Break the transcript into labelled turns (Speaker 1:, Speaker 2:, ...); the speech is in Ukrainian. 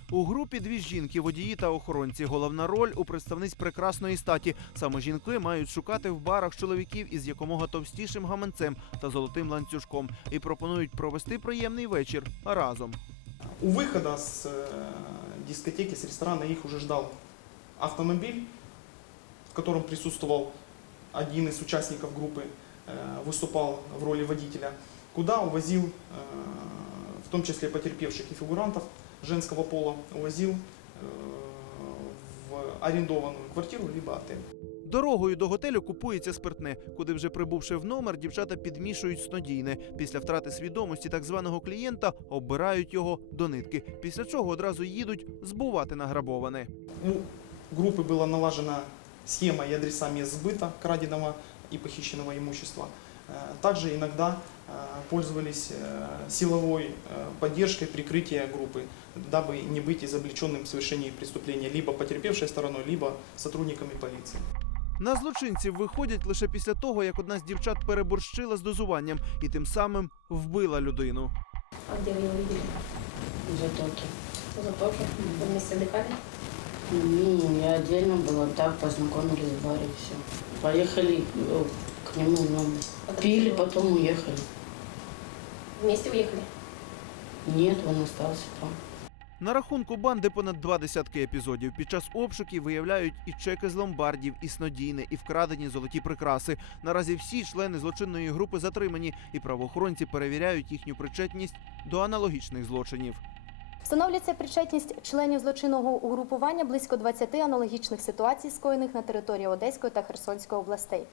Speaker 1: У групі дві жінки, водії та охоронці. Головна роль у представниць прекрасної статі. Саме жінки мають шукати в барах чоловіків із якомога товстішим гаманцем та золотим ланцюжком. І пропонують провести приємний вечір разом.
Speaker 2: У выхода с дискотеки, с ресторана их уже ждал автомобиль, в котором присутствовал один из участников группы, выступал в роли водителя, куда увозил, в том числе потерпевших и фигурантов женского пола, увозил в арендованную квартиру либо отель.
Speaker 1: Дорогою до готелю купується спиртне, куди вже прибувши в номер, дівчата підмішують снодійне. Після втрати свідомості так званого клієнта оббирають його до нитки, після чого одразу їдуть збувати награбоване.
Speaker 2: У группы была налажена схема и адреса мест сбыта краденого и похищенного имущества. Также иногда пользовались силовой поддержкой прикрытия группы, дабы не быть изобличенным в совершении преступления либо потерпевшей стороной, либо сотрудниками полиции.
Speaker 1: На злочинців виходять лише після того, як одна з дівчат переборщила з дозуванням і тим самим вбила людину.
Speaker 3: А где вы его видели?
Speaker 4: В Затоке.
Speaker 3: В Затоке? Вы вместе отдыхали?
Speaker 4: Не, я отдельно была, так познакомились в баре, все. Поехали к нему в номер. Пили, потом уехали.
Speaker 3: Вместе уехали?
Speaker 4: Нет, он остался там.
Speaker 1: На рахунку банди понад 2 десятки епізодів. Під час обшуків виявляють і чеки з ломбардів, і снодійне, і вкрадені золоті прикраси. Наразі всі члени злочинної групи затримані, і правоохоронці перевіряють їхню причетність до аналогічних злочинів.
Speaker 5: Встановлюється причетність членів злочинного угрупування близько 20 аналогічних ситуацій, скоєних на території Одеської та Херсонської областей.